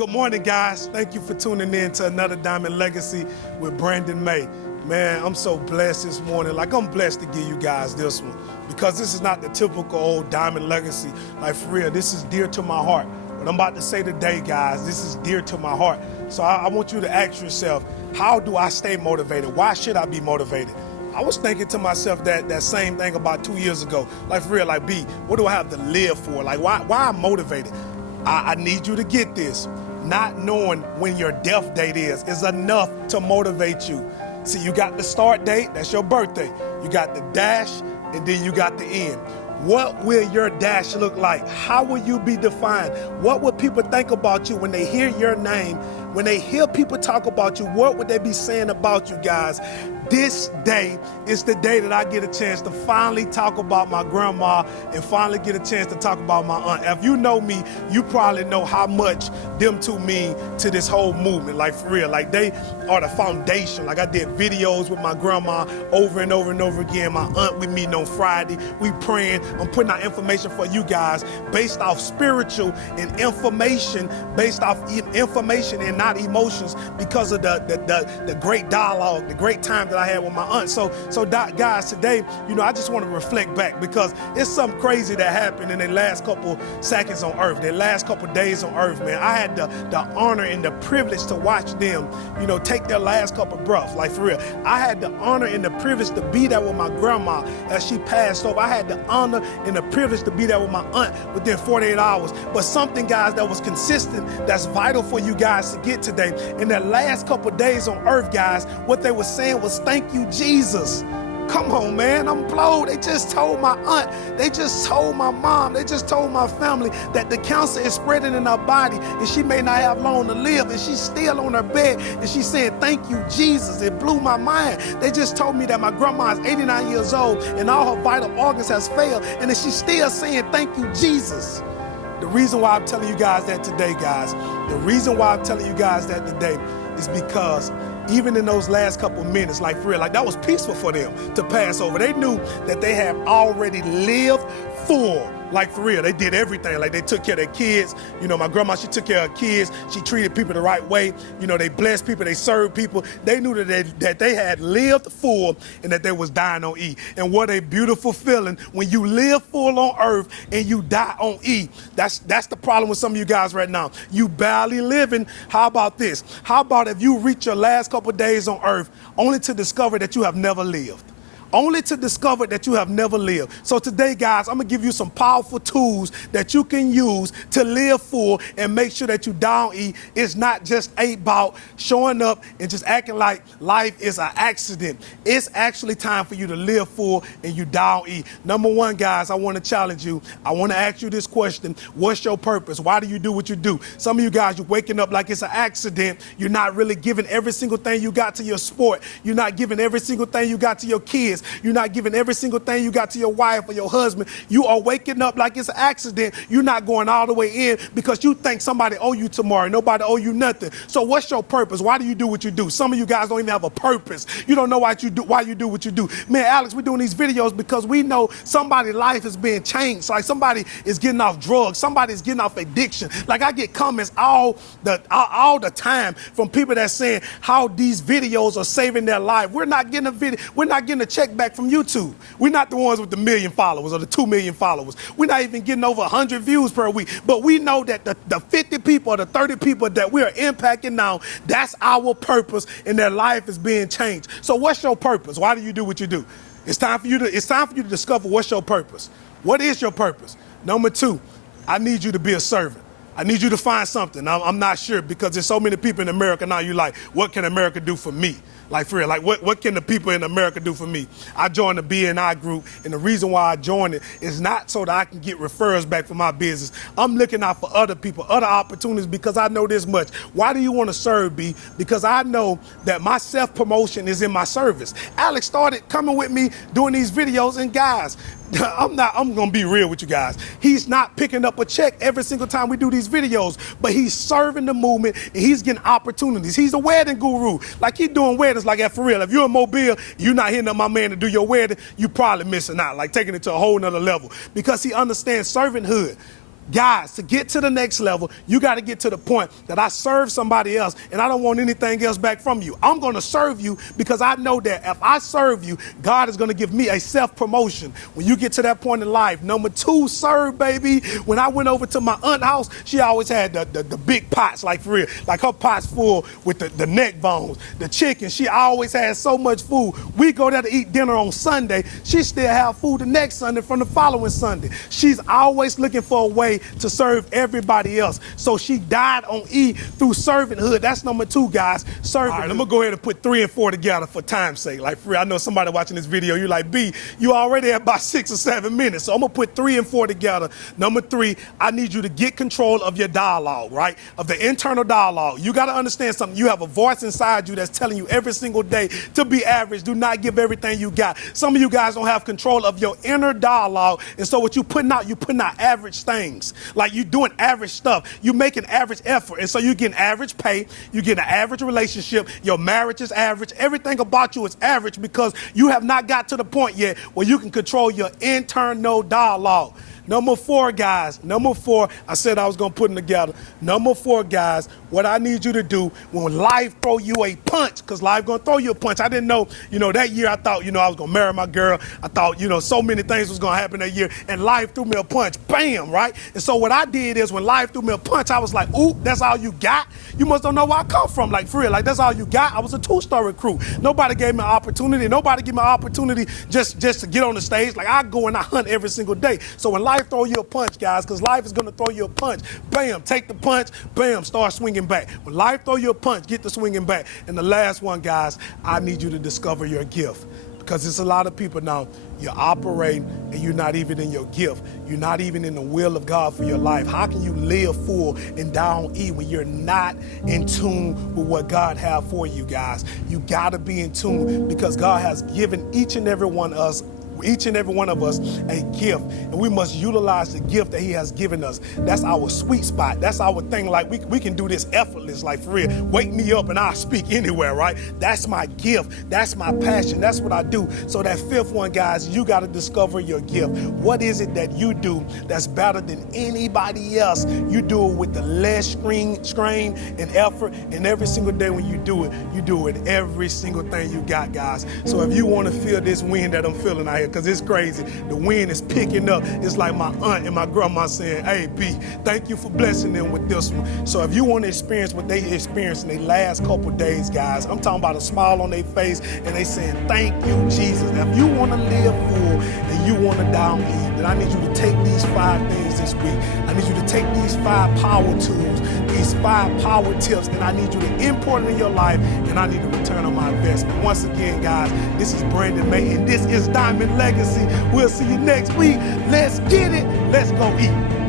Good morning, guys. Thank you for tuning in to another Diamond Legacy with Brandon May. Man, I'm so blessed this morning. Like, I'm blessed to give you guys this one because this is not the typical old Diamond Legacy. Like, for real, this is dear to my heart. What I'm about to say today, guys, this is dear to my heart. So I want you to ask yourself, how do I stay motivated? Why should I be motivated? I was thinking to myself that same thing about 2 years ago. Like, for real, like, B, what do I have to live for? Like, why I'm motivated? I need you to get this. Not knowing when your death date is enough to motivate you. See, you got the start date, that's your birthday. You got the dash, and then you got the end. What will your dash look like? How will you be defined? What will people think about you when they hear your name? When they hear people talk about you, what would they be saying about you, guys? This day is the day that I get a chance to finally talk about my grandma and finally get a chance to talk about my aunt. If you know me, you probably know how much them two mean to this whole movement. Like, for real, like, they are the foundation. Like, I did videos with my grandma over and over and over again. My aunt, we meeting on Friday. We praying. I'm putting out information for you guys based off spiritual and information, based off information and not emotions, because of the great dialogue, the great time that I had with my aunt. So guys, today, I just want to reflect back because it's something crazy that happened in the last couple seconds on earth, the last couple days on earth, man. I had the honor and the privilege to watch them, take their last couple breaths. Like, for real, I had the honor and the privilege to be there with my grandma as she passed over. I had the honor and the privilege to be there with my aunt within 48 hours. But something, guys, that was consistent, that's vital for you guys to get today. In the last couple days on earth, guys, what they were saying was, thank you, Jesus. Come on, man, I'm blown. They just told my aunt, they just told my mom, they just told my family that the cancer is spreading in her body and she may not have long to live, and she's still on her bed and she's saying, thank you, Jesus. It blew my mind. They just told me that my grandma is 89 years old and all her vital organs has failed, and that she's still saying, thank you, Jesus. The reason why I'm telling you guys that today, guys, the reason why I'm telling you guys that today is because even in those last couple minutes, like, for real, like, that was peaceful for them to pass over. They knew that they had already lived full. Like, for real, they did everything. Like, they took care of their kids. My grandma, she took care of her kids. She treated people the right way. They blessed people. They served people. They knew that they had lived full and that they was dying on E. And what a beautiful feeling when you live full on earth and you die on E. That's the problem with some of you guys right now. You barely living. How about this? How about if you reach your last couple days on earth only to discover that you have never lived? Only to discover that you have never lived. So today, guys, I'm gonna give you some powerful tools that you can use to live full and make sure that you don't eat. It's not just about showing up and just acting like life is an accident. It's actually time for you to live full and you don't eat. Number one, guys, I wanna challenge you. I wanna ask you this question. What's your purpose? Why do you do what you do? Some of you guys, you're waking up like it's an accident. You're not really giving every single thing you got to your sport. You're not giving every single thing you got to your kids. You're not giving every single thing you got to your wife or your husband. You are waking up like it's an accident. You're not going all the way in because you think somebody owe you tomorrow. Nobody owe you nothing. So what's your purpose? Why do you do what you do? Some of you guys don't even have a purpose. You don't know why you do what you do. Man, Alex, we're doing these videos because we know somebody's life is being changed. Like, somebody is getting off drugs. Somebody's getting off addiction. Like, I get comments all the time from people that saying how these videos are saving their life. We're not getting a video. We're not getting a check back from YouTube. We're not the ones with the 1 million followers or the 2 million followers. We're not even getting over 100 views per week. But we know that the 50 people or the 30 people that we are impacting now, that's our purpose, and their life is being changed. So what's your purpose? Why do you do what you do? It's time for you to discover what's your purpose. What is your purpose? Number two, I need you to be a servant. I need you to find something. I'm not sure because there's so many people in America now. You like, what can America do for me? Like, for real, like, what can the people in America do for me? I joined the BNI group, and the reason why I joined it is not so that I can get referrals back for my business. I'm looking out for other people, other opportunities, because I know this much. Why do you want to serve, B? Because I know that my self-promotion is in my service. Alex started coming with me doing these videos, and guys, I'm gonna be real with you guys. He's not picking up a check every single time we do these videos, but he's serving the movement and he's getting opportunities. He's a wedding guru. Like, he's doing weddings like that for real. If you're in Mobile, you're not hitting up my man to do your wedding, you probably missing out, like taking it to a whole nother level because he understands servanthood. Guys, to get to the next level, you got to get to the point that I serve somebody else and I don't want anything else back from you. I'm going to serve you because I know that if I serve you, God is going to give me a self-promotion. When you get to that point in life, number 2, serve, baby. When I went over to my aunt's house, she always had the big pots, like for real, like her pots full with the neck bones, the chicken. She always had so much food. We go there to eat dinner on Sunday. She still have food the next Sunday from the following Sunday. She's always looking for a way to serve everybody else. So she died on E through servanthood. That's number 2, guys. Servanthood. All right, I'm gonna go ahead and put 3 and 4 together for time's sake. Like for real, I know somebody watching this video, you're like, B, you already at about 6 or 7 minutes. So I'm gonna put 3 and 4 together. Number 3, I need you to get control of your dialogue, right? Of the internal dialogue. You gotta understand something. You have a voice inside you that's telling you every single day to be average. Do not give everything you got. Some of you guys don't have control of your inner dialogue. And so what you're putting out average things. Like you're doing average stuff. You make an average effort. And so you get an average pay. You get an average relationship. Your marriage is average. Everything about you is average because you have not got to the point yet where you can control your internal dialogue. Number 4, guys. Number 4, I said I was going to put them together. Number 4, guys, what I need you to do when life throw you a punch, because life going to throw you a punch. I didn't know, that year I thought, I was going to marry my girl. I thought, so many things was going to happen that year. And life threw me a punch. Bam, right? And so what I did is when life threw me a punch, I was like, ooh, that's all you got? You must don't know where I come from. Like, for real, like, that's all you got? I was a 2-star recruit. Nobody gave me an opportunity. Nobody gave me an opportunity just to get on the stage. Like, I go and I hunt every single day. So when life throw you a punch, guys, because life is going to throw you a punch. Bam, take the punch. Bam, start swinging back. When life throw you a punch, get the swinging back. And the last one, guys, I need you to discover your gift. Because there's a lot of people now, you're operating and you're not even in your gift. You're not even in the will of God for your life. How can you live full and down E when you're not in tune with what God has for you, guys? You got to be in tune because God has given each and every one of us a gift, and we must utilize the gift that he has given us. That's our sweet spot. That's our thing. Like we can do this effortless, like for real. Wake me up and I'll speak anywhere, right? That's my gift. That's my passion. That's what I do. So that 5th one, guys, you got to discover your gift. What is it that you do that's better than anybody else? You do it with the less strain and effort, and every single day when you do it every single thing you got, guys. So if you want to feel this wind that I'm feeling out here, because it's crazy. The wind is picking up. It's like my aunt and my grandma saying, hey, B, thank you for blessing them with this one. So if you want to experience what they experienced in their last couple days, guys, I'm talking about a smile on their face and they saying, thank you, Jesus. Now, if you want to live full and you want to down eat, then I need you to take these 5 things this week. I need you to take these 5 power tools, these 5 power tips, and I need you to import it in your life, and I need to return on my investment. Once again, guys, this is Brandon May, and this is Diamond Legacy. We'll see you next week. Let's get it. Let's go eat.